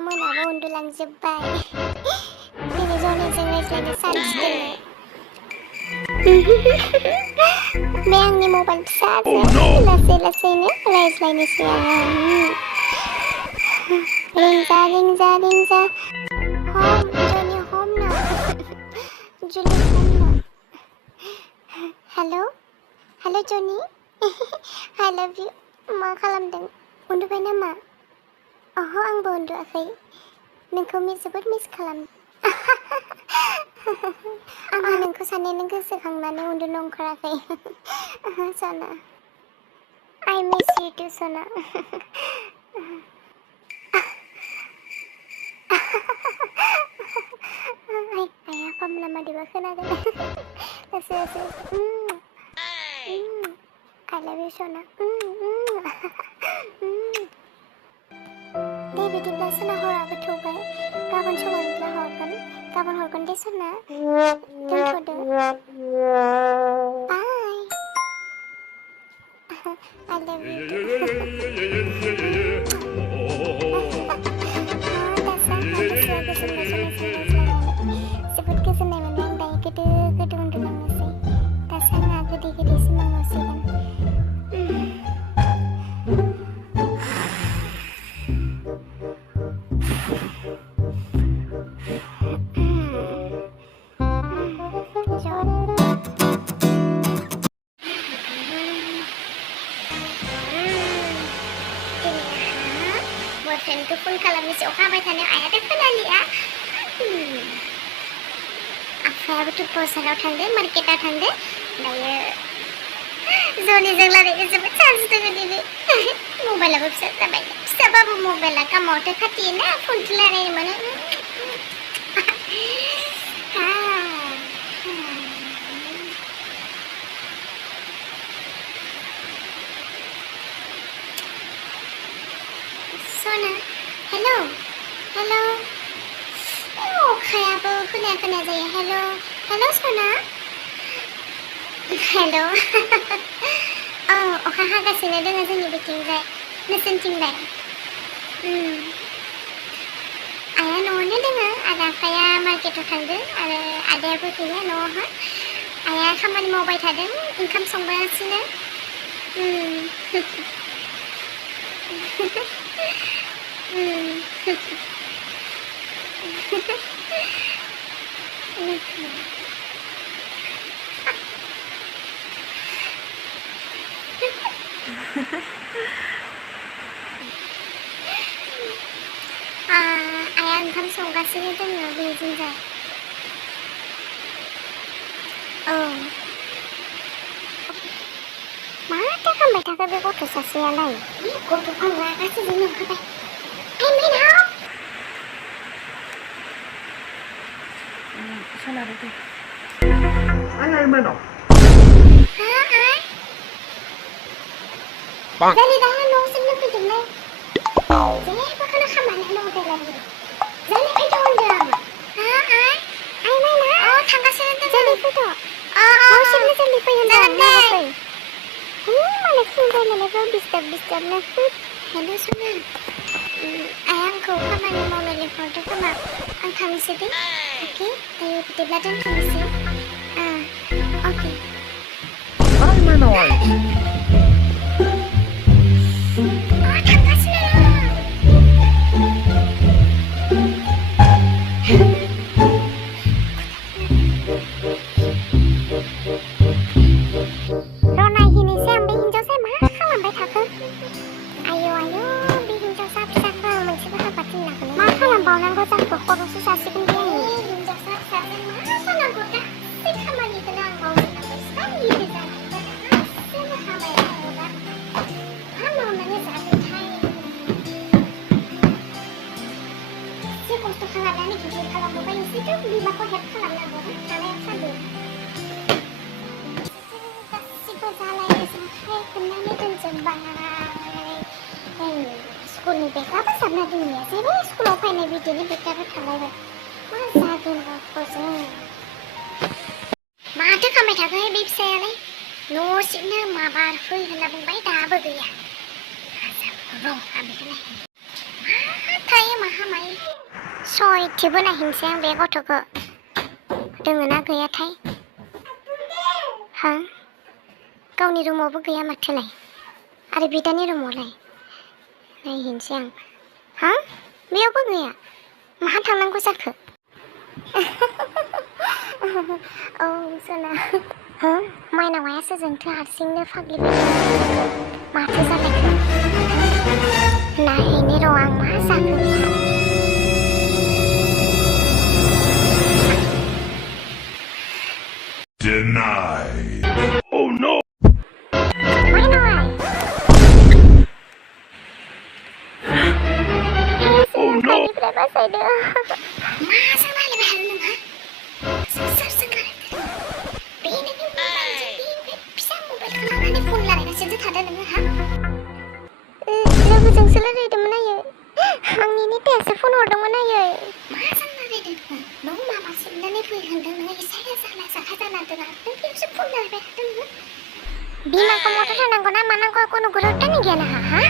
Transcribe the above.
मोनाबो उन्दुलांजोब्बाय दिनै ज'निजों रायज्लायनो चान्स दोङो बे आंनि मबाइल फिसाजों लासै लासैनो रायज्लायनोसै आङो रिंजा रिंजा रिंजा हम ज'नि हमनो जुलि हमनो हेल' हेल' ज'नि I love you मा खालामदों उन्दुबाय नामा ओहो आंबो उन्दुआखै नोंखौ जोबोद मिस खालामो आंहा नोंखौ सानैनो गोसोखांनानै उन्दुनो ओंखाराखै सना I miss you too सना आया फामला मादिबा खोनादों लासै लासै I love you सना दे बिदिब्ला सना हराबो थौबाय गाबोन समाव गाबोन हरगोन दे सना दोनथ'दो बाय I love you जोबोद गोजोननाय मोनबाय आं दायो गोदो उन्दुलांनोसै दासो आंहा गोदै सिमां नुसिगोन boyfriendku phone खालामनोसै अखा हाबाय थानायाव आयाथ' खोनालिया आफायाबोथ' बाजाराव थांदों मार्केटाव थांदों दायो ज'निजों रायज्लायनो जोबोद चान्स दङ दिनै मबाइलाबो फिसा जाबाय फिसाबाबो मबाइला कामावथ' खाथियोना फनखौ रायज्लायनो मोनो सना हेलौ अखायाबो खोनाया जायो हेलौ सना हेलौ औ अखा हागासिनो दङ जोंनि बिथिंजाय नोंसोरनिथिंलाय आइया न'आवनो दङ आरो आफाया मार्केटाव थांदों आरो आदायाबो गैया न'आवहा आइया खामानि मावबाय थादों ओंखाम संगासिनो आइया ओंखाम संगासिनो दङ बेजोंजाय औ माथो खालामबाय थाखो बे गथ' सासेयालाय गथ'खौ रागासो जोंनो ओंखारबाय Sana dito. Ay, meron. Bang. Dali dahil no, sino pitin na? Dali, baka nakamana no dali. Dali ay doon drama. Ay, may na. Oh, tangga sila doon. Dali po to. Oh, sino dali po yun doon? Dali. Malaking ba na level disturb na food. Hello, Suna. Ayangku, kapan mau nelfon tuh kemana? Angkami sedih, oke? Ayo kita belajar kemisi. Oke. Ay, mana ay? Oh, tangkas na. Rona ini saya ambil hijau saya mahal lambai takut. Ayo, bikin hijau sapi sakra mencoba apa tindak. Mahal lambau nanggo sakro kono susah sih kan dia. Hijau sapi sakra mahal nanggo tak. Si kamani tenang mau nanggo sekali di sana. Semua kamai nanggo tak. Amo nanggo sapi thai. Si kosto kalah ni kita kalah bawa ini tu lima kau head kalah nanggo kalah yang satu. Si kau salah ini sampai kena ni tu jembang. School ni beka apa sabna dunia? Saya school apa ini video ni beka apa kalau masa game apa sih? Mata kami tak ada bib saya ni. No signal mabar full hendak buat dah bergaya. Asal roh ambil ni. Thai mahal mai सयथिबो नायहैनोसै आं बे गथ'खौ दोङोना गैयाथाय हा गावनि रुमावबो गैया माथोलाय आरो बिदानि रुमावलाय नायहैनोसै आं हा बेयावबो गैया माहा थांनांगौ जाखो औ सना हो माइनावायासो जोंथो हारसिंनो फाग्लिबाय माथो जालायखो नायहैनि र' आं मा जाखो बेहा Denied. Oh no! माइनावाय Oh no! निफ्राय बासायदो माजों रायलायबाय हानो नोंहा सोरजों रायलायदों बेनो फिसा मबाइलखौ लानानै फन रायलायगासिनो थादों नोङो हा लोगोजोंसो रायलायदोंमोन आयै आंनि नितायासो फन हरदोंमोन आयै माजों रायलायदों नों माबा सोंनानै फै होनदों नोङो एसे जाला जाखा जाना दोना नों बेयावसो फन रायलायबाय थादों नोङो बिमाखौ मथर थानांगौ ना मानांगौ कुनु गुरुत्त'नि गैया नोंहा हा